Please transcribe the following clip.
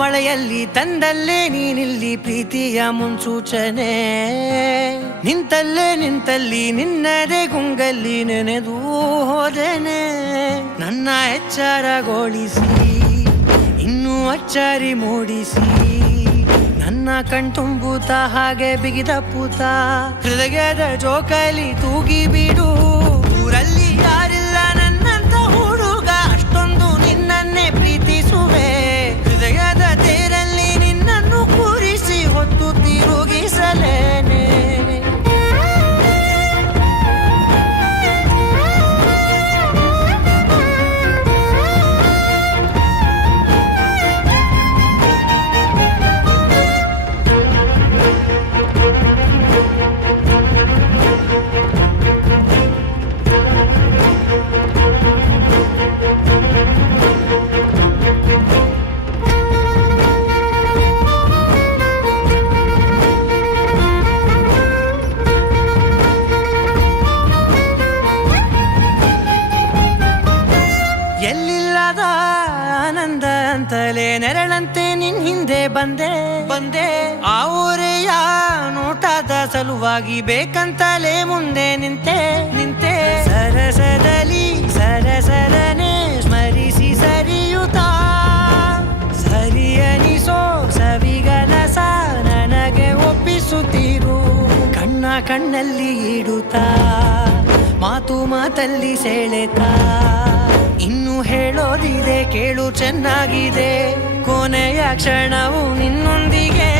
ಮಳೆಯಲ್ಲಿ ತಂದಲ್ಲೇ ನೀನಿಲ್ಲಿ ಪ್ರೀತಿಯ ಮುನ್ಸೂಚನೆ, ನಿಂತಲ್ಲಿ ನಿನ್ನದೇ ಗುಂಗಲ್ಲಿ ನೆನೆದು ಹೋದೆನೆ. ನನ್ನ ಎಚ್ಚರಗೊಳಿಸಿ ಇನ್ನೂ ಅಚ್ಚರಿ ಮೂಡಿಸಿ, ನನ್ನ ಕಣ್ತುಂಬುತ್ತ ಹಾಗೆ ಬಿಗಿದ ಪೂತ ಹೃದಯದ ಜೋಕಾಲಿ ತೂಗಿ ಬಿಡು. ಊರಲ್ಲಿ ಯಾರಿಲ್ಲ ನನ್ನಂತ ಹುಡುಗ, ಅಷ್ಟೊಂದು ನಿನ್ನನ್ನೇ ಪ್ರೀತಿಸುವೆ. ಹೃದಯದ ತೇರಲ್ಲಿ ನಿನ್ನನ್ನು ಕೂರಿಸಿ ಹೊತ್ತು ತಿರುಗಿಸಲೇನೆ. ಎಲ್ಲಿಲ್ಲದ ಆನಂದ ಅಂತಲೇ ನೆರಳಂತೆ ನಿನ್ ಹಿಂದೆ ಬಂದೆ. ಆ ಊರೆಯ ನೋಟದ ಸಲುವಾಗಿ ಬೇಕಂತಲೇ ಮುಂದೆ ನಿಂತೆ. ಸರಸರನೆ ಸ್ಮರಿಸಿ ಸರಿಯುತ್ತಾ, ಸರಿಯನಿಸೋ ಸವಿಗನಸ ನನಗೆ ಒಪ್ಪಿಸುತ್ತೀರು. ಕಣ್ಣಲ್ಲಿ ಇಡುತ್ತಾ, ಮಾತಲ್ಲಿ ಸೆಳೆತಾ, ಇನ್ನು ಹೇಳೋದಿದೆ ಕೇಳು ಚೆನ್ನಾಗಿದೆ. ಕೊನೆಯ ಕ್ಷಣವು ನಿನ್ನೊಂದಿಗೆ